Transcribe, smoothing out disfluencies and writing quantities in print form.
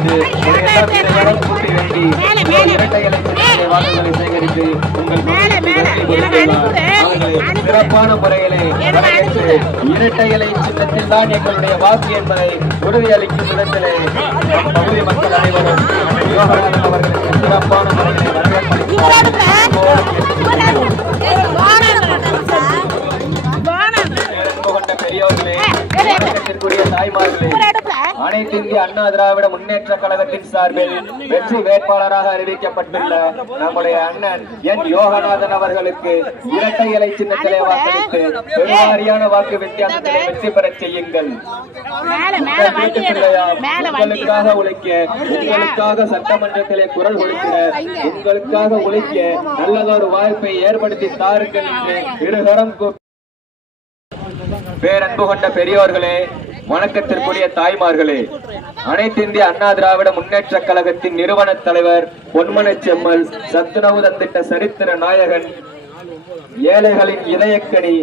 இருந்து கூட்டி வேண்டி இரட்டை இலை சின்னத்திலே வாக்குகளை சேகரித்து உங்கள் சிறப்பான முறையிலே இரட்டை இலை சின்னத்தில் தான் எங்களுடைய வாக்கு என்பதை உறுதியளிக்கும் விதத்திலே பகுதி மக்கள் அனைவரும் யோகநாதன் அவர்களுக்கு சிறப்பான முறையிலே பெரியவர்களே, தாய்மார்களே, அனைத்து இந்திய அண்ணா திராவிட முன்னேற்ற கழகத்தின் சார்பில் வெற்றி வேட்பாளராக அறிவிக்கப்பட்டுள்ள நம்முடைய அண்ணன் என் யோகநாதன் அவர்களுக்கு இரட்டை இலை சின்னத்திலே வாக்களித்து பெருவாரியான வாக்கு வித்தியாசத்திலே வெற்றி பெறச் செய்யுங்கள். உங்களுக்காக உழைக்க, உங்களுக்காக சட்டமன்றத்திலே குரல் கொடுக்கிற, உங்களுக்காக உழைக்க நல்லதொரு வாய்ப்பை ஏற்படுத்தி தாருங்கள் என்று இருகரம் பேரன்பு கொண்ட பெரியோர்களே, வணக்கத்திற்குரிய தாய்மார்களே, அனைத்து இந்திய அண்ணா திராவிட முன்னேற்ற கழகத்தின் நிறுவன தலைவர் பொன்மன செம்மல், சத்துணவு தந்திட்ட சரித்திர நாயகன், ஏழைகளின் இதயக்கனி